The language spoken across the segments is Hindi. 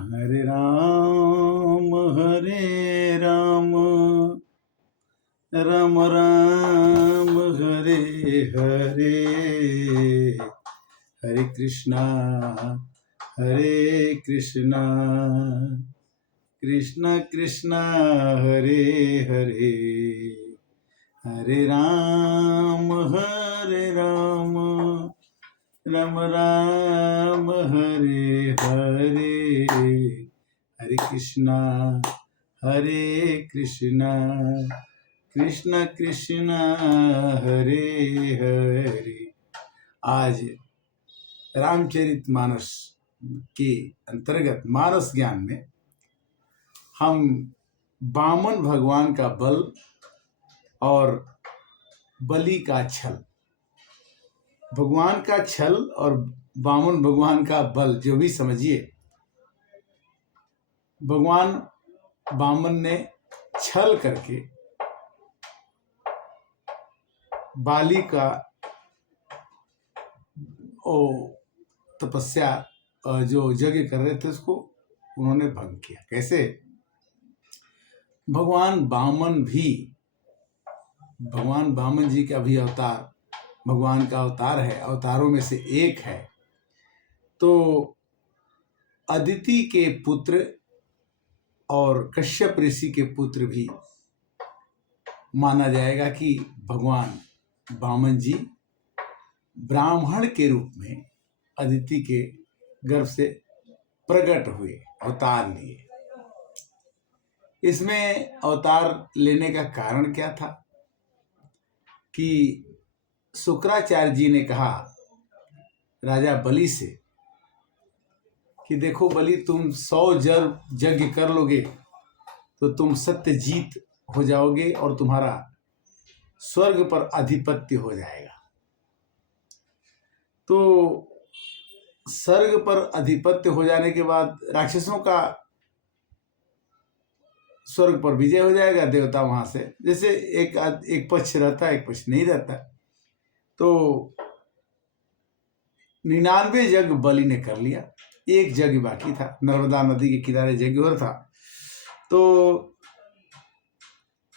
हरे राम राम राम हरे हरे, हरे कृष्णा कृष्ण कृष्ण हरे हरे, हरे राम राम राम हरे हरे, हरे कृष्णा कृष्ण कृष्ण हरे हरे। आज रामचरितमानस के अंतर्गत मानस ज्ञान में हम वामन भगवान का बल और बलि का छल, भगवान का छल और वामन भगवान का बल, जो भी समझिए। भगवान वामन ने छल करके बाली का तपस्या जो यज्ञ कर रहे थे उसको उन्होंने भंग किया। कैसे? भगवान वामन जी का भी अवतार भगवान का अवतार है, अवतारों में से एक है। तो अदिति के पुत्र और कश्यप ऋषि के पुत्र भी माना जाएगा कि भगवान वामन जी ब्राह्मण के रूप में अदिति के गर्भ से प्रकट हुए, अवतार लिए। इसमें अवतार लेने का कारण क्या था कि शुक्राचार्य जी ने कहा राजा बलि से कि देखो बलि, तुम 100 यज्ञ कर लोगे तो तुम सत्य जीत हो जाओगे और तुम्हारा स्वर्ग पर आधिपत्य हो जाएगा। तो स्वर्ग पर आधिपत्य हो जाने के बाद राक्षसों का स्वर्ग पर विजय हो जाएगा, देवता वहां से, जैसे एक पक्ष रहता एक पक्ष नहीं रहता। तो 99 यज्ञ बलि ने कर लिया, एक यज्ञ बाकी था। नर्मदा नदी के किनारे यज्ञ हो रहा था। तो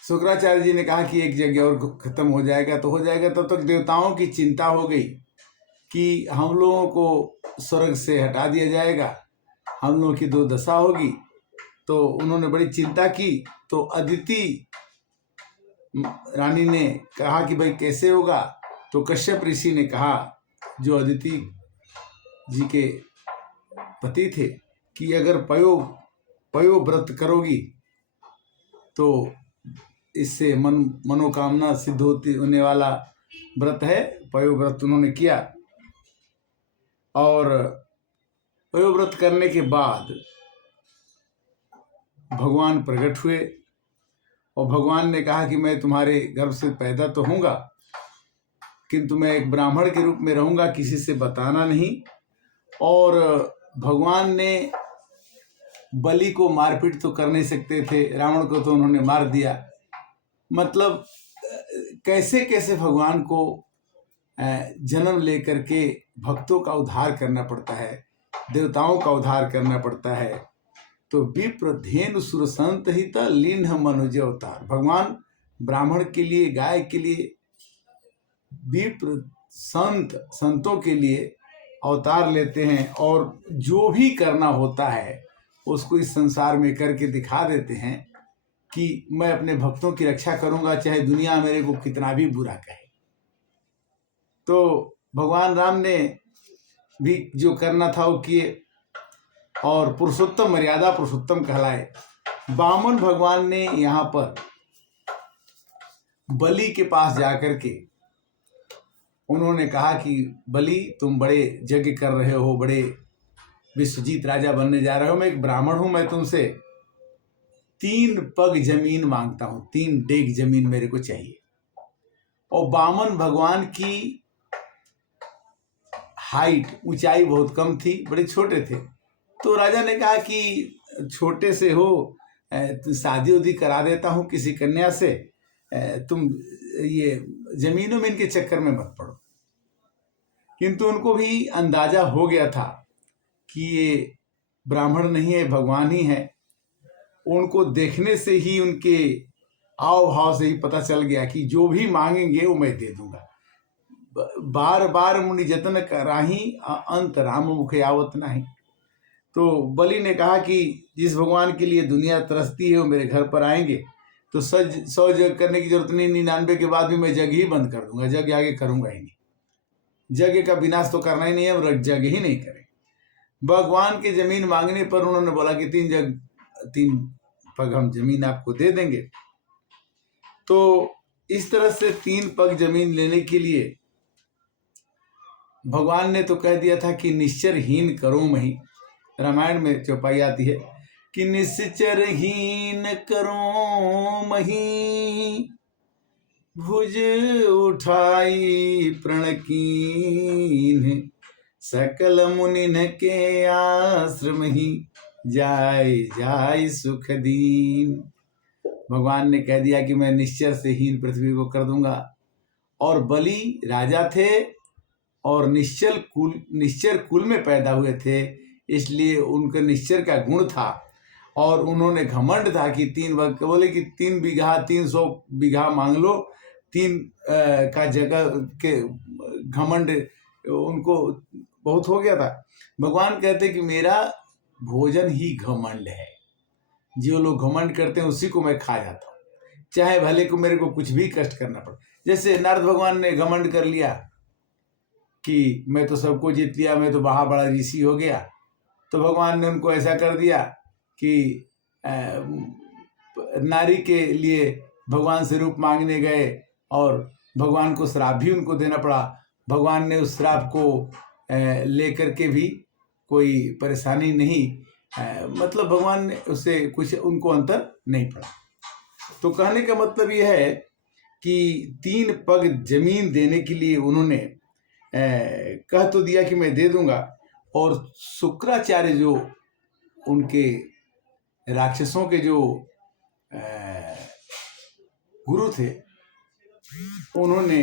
शुक्राचार्य जी ने कहा कि एक यज्ञ और खत्म हो जाएगा तो हो जाएगा। तब तक देवताओं की चिंता हो गई कि हम लोगों को स्वर्ग से हटा दिया जाएगा, हम लोगों की दुर्दशा होगी। तो उन्होंने बड़ी चिंता की। तो अदिति रानी ने कहा कि भाई कैसे होगा? तो कश्यप ऋषि ने कहा, जो अदिति जी के पति थे, कि अगर पयो व्रत करोगी तो इससे मनोकामना सिद्ध होने वाला व्रत है। पयो व्रत उन्होंने किया और पयो व्रत करने के बाद भगवान प्रकट हुए और भगवान ने कहा कि मैं तुम्हारे गर्भ से पैदा तो होऊंगा, किंतु मैं एक ब्राह्मण के रूप में रहूंगा, किसी से बताना नहीं। और भगवान ने बलि को मारपीट तो कर नहीं सकते थे, रावण को तो उन्होंने मार दिया। मतलब कैसे कैसे भगवान को जन्म लेकर के भक्तों का उद्धार करना पड़ता है, देवताओं का उद्धार करना पड़ता है। तो विप्र धेनु सुर संत हित लीन मनुज अवतार। भगवान ब्राह्मण के लिए, गाय के लिए, विप्र संतों के लिए अवतार लेते हैं और जो भी करना होता है उसको इस संसार में करके दिखा देते हैं कि मैं अपने भक्तों की रक्षा करूंगा, चाहे दुनिया मेरे को कितना भी बुरा कहे। तो भगवान राम ने भी जो करना था वो किए और पुरुषोत्तम, मर्यादा पुरुषोत्तम कहलाए। वामन भगवान ने यहाँ पर बलि के पास जाकर के उन्होंने कहा कि बलि, तुम बड़े यज्ञ कर रहे हो, बड़े विश्वजीत राजा बनने जा रहे हो, मैं एक ब्राह्मण हूं, मैं तुमसे 3 पग जमीन मांगता हूं, 3 डेग जमीन मेरे को चाहिए। और वामन भगवान की हाइट, ऊंचाई बहुत कम थी, बड़े छोटे थे। तो राजा ने कहा कि छोटे से हो, शादी उदी करा देता हूं किसी कन्या से, तुम ये जमीनों में इनके चक्कर में मत पड़ो। किंतु उनको भी अंदाजा हो गया था कि ये ब्राह्मण नहीं है, भगवान ही है। उनको देखने से ही, उनके आव भाव से ही पता चल गया कि जो भी मांगेंगे वो मैं दे दूंगा। बार बार मुनि जतन कराही, अंत राम मुख आवत नहीं। तो बलि ने कहा कि जिस भगवान के लिए दुनिया तरसती है वो मेरे घर पर आएंगे तो 100 यज्ञ करने की जरूरत नहीं, 99 के बाद भी मैं यज्ञ ही बंद कर दूंगा, यज्ञ आगे करूंगा ही नहीं। यज्ञ का विनाश तो करना ही नहीं है और यज्ञ ही नहीं करें। भगवान के जमीन मांगने पर उन्होंने बोला कि 3 पग हम जमीन आपको दे देंगे। तो इस तरह से 3 पग जमीन लेने के लिए भगवान ने तो कह दिया था कि निश्चरहीन करो मही। रामायण में चौपाई आती है कि निश्चरहीन करो मही, भुज उठाई प्रण कीन, सकल मुनिन के आश्रम ही, जाय जाय सुख दीन। भगवान ने कह दिया कि मैं निश्चर से हीन पृथ्वी को कर दूंगा। और बलि राजा थे और निश्चर कुल में पैदा हुए थे, इसलिए उनके निश्चर का गुण था। और उन्होंने घमंड था कि 3 वक्त बोले कि 3 बीघा 300 बीघा मांग लो, 3 का जगह के घमंड उनको बहुत हो गया था। भगवान कहते कि मेरा भोजन ही घमंड है, जो लोग घमंड करते हैं उसी को मैं खा जाता हूँ, चाहे भले को मेरे को कुछ भी कष्ट करना पड़े। जैसे नारद भगवान ने घमंड कर लिया कि मैं तो सबको जीत लिया, मैं तो बड़ा ऋषि हो गया, तो भगवान ने उनको ऐसा कर दिया कि नारी के लिए भगवान से रूप मांगने गए और भगवान को श्राप भी उनको देना पड़ा। भगवान ने उस श्राप को लेकर के भी कोई परेशानी नहीं, मतलब भगवान ने उससे कुछ उनको अंतर नहीं पड़ा। तो कहने का मतलब यह है कि 3 पग जमीन देने के लिए उन्होंने कह तो दिया कि मैं दे दूंगा। और शुक्राचार्य जो उनके राक्षसों के जो गुरु थे, उन्होंने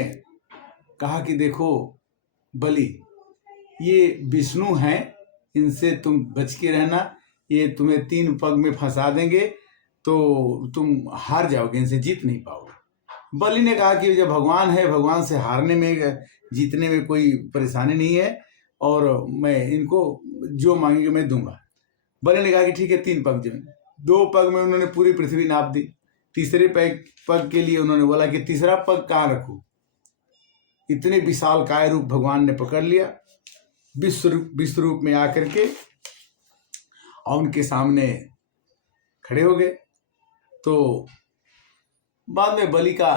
कहा कि देखो बलि, ये विष्णु हैं, इनसे तुम बच के रहना, ये तुम्हें 3 पग में फंसा देंगे तो तुम हार जाओगे, इनसे जीत नहीं पाओगे। बलि ने कहा कि जब भगवान है, भगवान से हारने में जीतने में कोई परेशानी नहीं है और मैं इनको जो मांगेंगे मैं दूंगा। बलि ने कहा कि ठीक है, 3 पग जमीन। 2 पग में उन्होंने पूरी पृथ्वी नाप दी। तीसरे पग के लिए उन्होंने बोला कि तीसरा पग कहाँ रखूं। इतने विशाल काय रूप भगवान ने पकड़ लिया, विश्व रूप में आकर के और उनके सामने खड़े हो गए। तो बाद में बलि का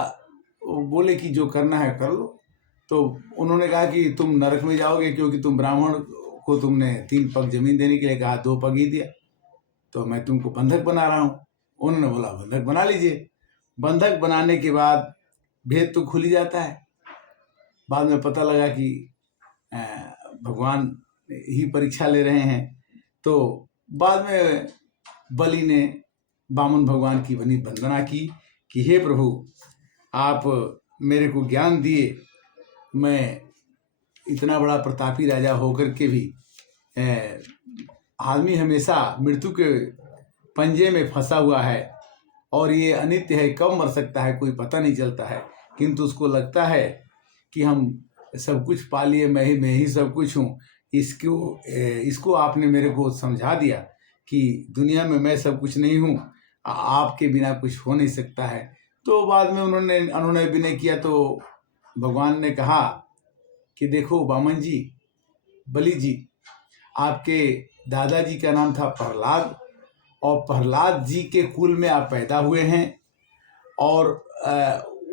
बोले कि जो करना है कर लो। तो उन्होंने कहा कि तुम नरक में जाओगे, क्योंकि तुम ब्राह्मण को तुमने 3 पग जमीन देने के लिए कहा, 2 पग ही दिया, तो मैं तुमको बंधक बना रहा हूँ। उन्होंने बोला बंधक बना लीजिए। बंधक बनाने के बाद भेद तो खुल ही जाता है। बाद में पता लगा कि भगवान ही परीक्षा ले रहे हैं। तो बाद में बलि ने वामन भगवान की वंदना की कि हे प्रभु, आप मेरे को ज्ञान दिए, मैं इतना बड़ा प्रतापी राजा होकर के भी आदमी हमेशा मृत्यु के पंजे में फंसा हुआ है और ये अनित्य है, कब मर सकता है कोई पता नहीं चलता है, किंतु उसको लगता है कि हम सब कुछ पा लिए, मैं ही सब कुछ हूँ। इसको आपने मेरे को समझा दिया कि दुनिया में मैं सब कुछ नहीं हूँ, आपके बिना कुछ हो नहीं सकता है। तो बाद में उन्होंने अनुनय विनय किया तो भगवान ने कहा कि देखो वामन जी, बलि जी, आपके दादाजी का नाम था प्रहलाद और प्रहलाद जी के कुल में आप पैदा हुए हैं और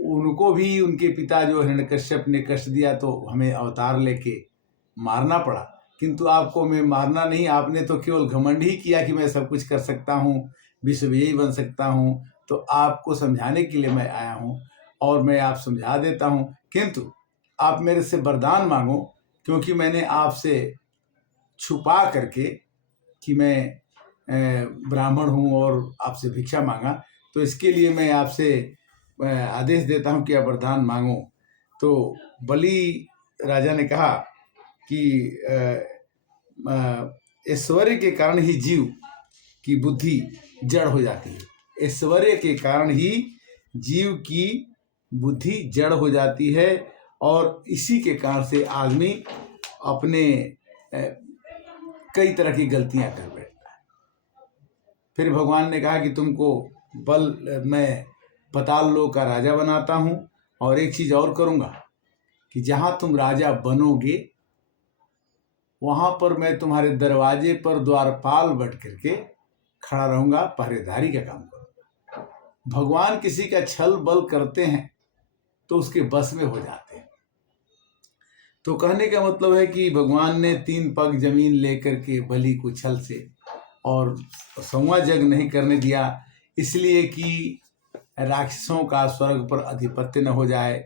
उनको भी उनके पिता जो हिरण्यकश्यप ने कष्ट दिया तो हमें अवतार लेके मारना पड़ा, किंतु आपको मैं मारना नहीं, आपने तो केवल घमंड ही किया कि मैं सब कुछ कर सकता हूँ, विश्व विजयी बन सकता हूँ। तो आपको समझाने के लिए मैं आया हूँ और मैं आप समझा देता हूँ, किंतु आप मेरे से वरदान मांगो, क्योंकि मैंने आपसे छुपा करके कि मैं ब्राह्मण हूँ और आपसे भिक्षा मांगा, तो इसके लिए मैं आपसे आदेश देता हूँ कि आप वरदान मांगो। तो बलि राजा ने कहा कि ऐश्वर्य के कारण ही जीव की बुद्धि जड़ हो जाती है। ऐश्वर्य के कारण ही जीव की बुद्धि जड़ हो जाती है और इसी के कारण से आदमी अपने कई तरह की गलतियां कर बैठता है। फिर भगवान ने कहा कि तुमको मैं पाताल लोक का राजा बनाता हूं और एक चीज और करूंगा कि जहां तुम राजा बनोगे वहां पर मैं तुम्हारे दरवाजे पर द्वारपाल बैठ करके खड़ा रहूंगा, पहरेदारी का काम करूंगा। भगवान किसी का छल बल करते हैं तो उसके बस में हो जाते हैं। तो कहने का मतलब है कि भगवान ने 3 पग जमीन लेकर के बलि को छल से और 100वां जग नहीं करने दिया, इसलिए कि राक्षसों का स्वर्ग पर अधिपत्य न हो जाए।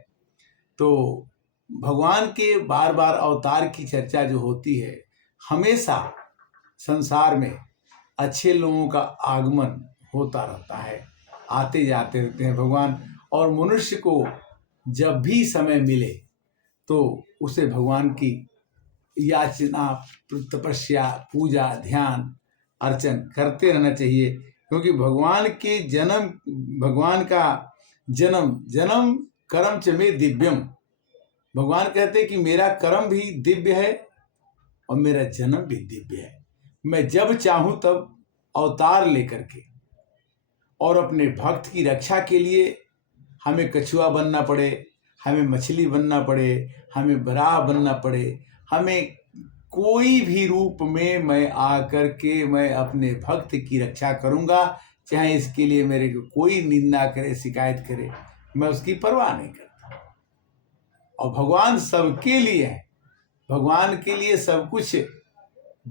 तो भगवान के बार बार अवतार की चर्चा जो होती है, हमेशा संसार में अच्छे लोगों का आगमन होता रहता है, आते जाते रहते हैं भगवान। और मनुष्य को जब भी समय मिले तो उसे भगवान की याचना, तपस्या, पूजा, ध्यान, अर्चन करते रहना चाहिए, क्योंकि भगवान का जन्म कर्म च मे दिव्यम। भगवान कहते हैं कि मेरा कर्म भी दिव्य है और मेरा जन्म भी दिव्य है। मैं जब चाहूं तब अवतार लेकर के और अपने भक्त की रक्षा के लिए, हमें कछुआ बनना पड़े, हमें मछली बनना पड़े, हमें बराह बनना पड़े, हमें कोई भी रूप में मैं आकर के मैं अपने भक्त की रक्षा करूंगा, चाहे इसके लिए मेरे को कोई निंदा करे, शिकायत करे, मैं उसकी परवाह नहीं करता। और भगवान सबके लिए है, भगवान के लिए सब कुछ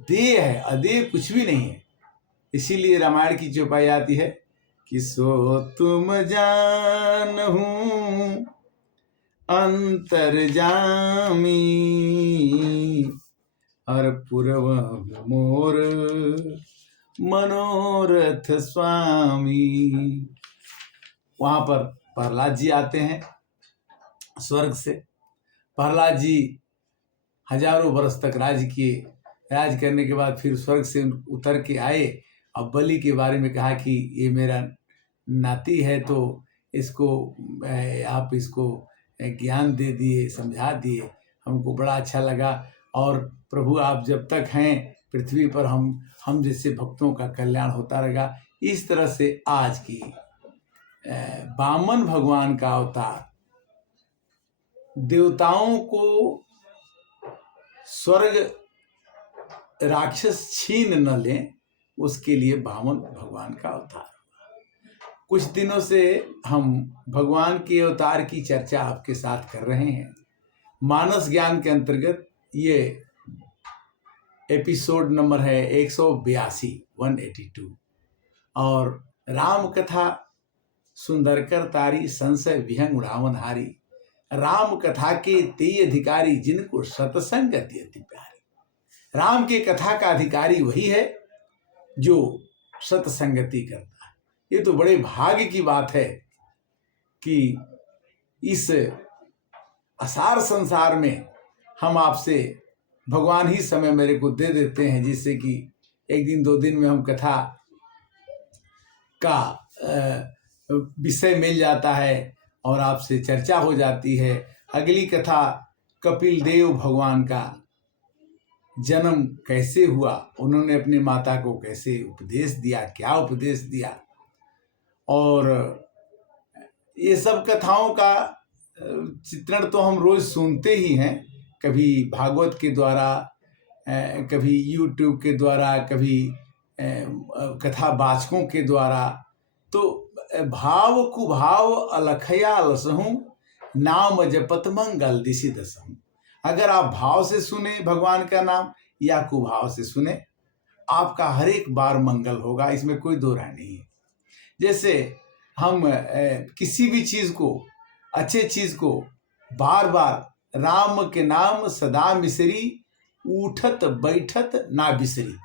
देय है, अदेय कुछ भी नहीं है। इसीलिए रामायण की चौपाई आती है कि सो तुम जानहु अंतर्जामी हर पूर्व मोर मनोरथ स्वामी। वहां पर प्रहलाद जी आते हैं स्वर्ग से। प्रहलाद जी हजारों वर्ष तक राज करने के बाद फिर स्वर्ग से उतर के आए। अब बलि के बारे में कहा कि ये मेरा नाती है, तो इसको आप इसको ज्ञान दे दिए, समझा दिए, हमको बड़ा अच्छा लगा। और प्रभु आप जब तक हैं पृथ्वी पर हम जैसे भक्तों का कल्याण होता रहेगा। इस तरह से आज की वामन भगवान का अवतार देवताओं को स्वर्ग राक्षस छीन न लें, उसके लिए वामन भगवान का अवतार। कुछ दिनों से हम भगवान के अवतार की चर्चा आपके साथ कर रहे हैं। मानस ज्ञान के अंतर्गत ये एपिसोड नंबर है 182 182। और राम कथा सुंदरकर तारी, संशय विहंग उड़ावन हारी। राम कथा के तेय अधिकारी, जिनको सतसंगति अति प्यारी। राम के कथा का अधिकारी वही है जो सतसंगति करता है। ये तो बड़े भाग्य की बात है कि इस असार संसार में हम आपसे भगवान ही समय मेरे को दे देते हैं, जिससे कि 1 दिन 2 दिन में हम कथा का विषय मिल जाता है और आपसे चर्चा हो जाती है। अगली कथा कपिल देव भगवान का जन्म कैसे हुआ, उन्होंने अपनी माता को कैसे उपदेश दिया, क्या उपदेश दिया। और ये सब कथाओं का चित्रण तो हम रोज सुनते ही हैं, कभी भागवत के द्वारा, कभी यूट्यूब के द्वारा, कभी कथा वाचकों के द्वारा। तो भाव कुभाव अलखया लसहूं, नाम जपत मंगल दिशि दसहूं। अगर आप भाव से सुने भगवान का नाम या कुभाव से सुने, आपका हर एक बार मंगल होगा, इसमें कोई दो राय नहीं है। जैसे हम किसी भी चीज को, अच्छे चीज को बार बार राम के नाम सदा मिसरी, उठत बैठत ना बिसरी।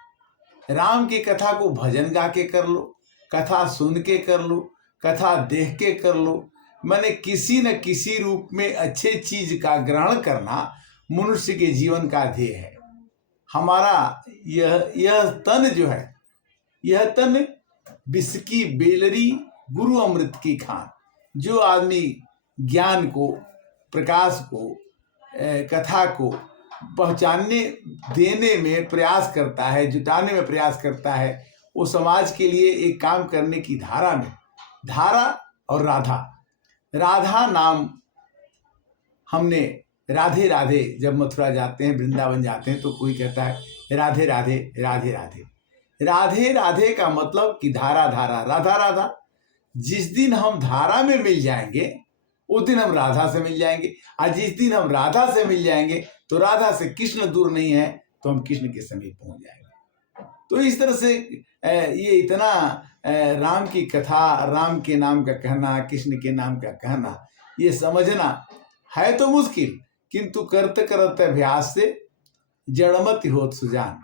राम की कथा को भजन गा के कर लो, कथा सुन के कर लो, कथा देख के कर लो। मैंने किसी न किसी रूप में अच्छे चीज का ग्रहण करना मनुष्य के जीवन का ध्येय है। हमारा यह तन जो है, यह तन विष की बेलरी गुरु अमृत की खान। जो आदमी ज्ञान को, प्रकाश को, कथा को पहचानने देने में प्रयास करता है, जुटाने में प्रयास करता है, वो समाज के लिए एक काम करने की धारा में, धारा और राधा, राधा नाम हमने राधे राधे, जब मथुरा जाते हैं, वृंदावन जाते हैं, तो कोई कहता है राधे राधे राधे राधे। राधे राधे का मतलब कि धारा धारा, राधा राधा। जिस दिन हम धारा में मिल जाएंगे उस दिन हम राधा से मिल जाएंगे, और जिस दिन हम राधा से मिल जाएंगे तो राधा से कृष्ण दूर नहीं है, तो हम कृष्ण के समीप पहुंच जाएंगे। तो इस तरह से ये इतना राम की कथा, राम के नाम का कहना, कृष्ण के नाम का कहना, ये समझना है तो मुश्किल, किंतु करते करते अभ्यास से जड़मति होत सुजान,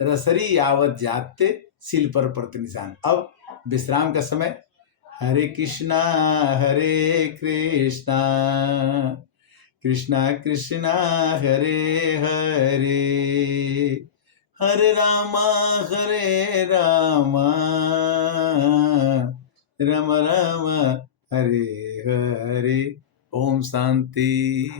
रसरी यावत जाते सिल पर प्रत निशान। अब विश्राम का समय। हरे कृष्णा कृष्णा कृष्णा हरे हरे, हरे रामा राम राम हरे हरे। ओम शांति।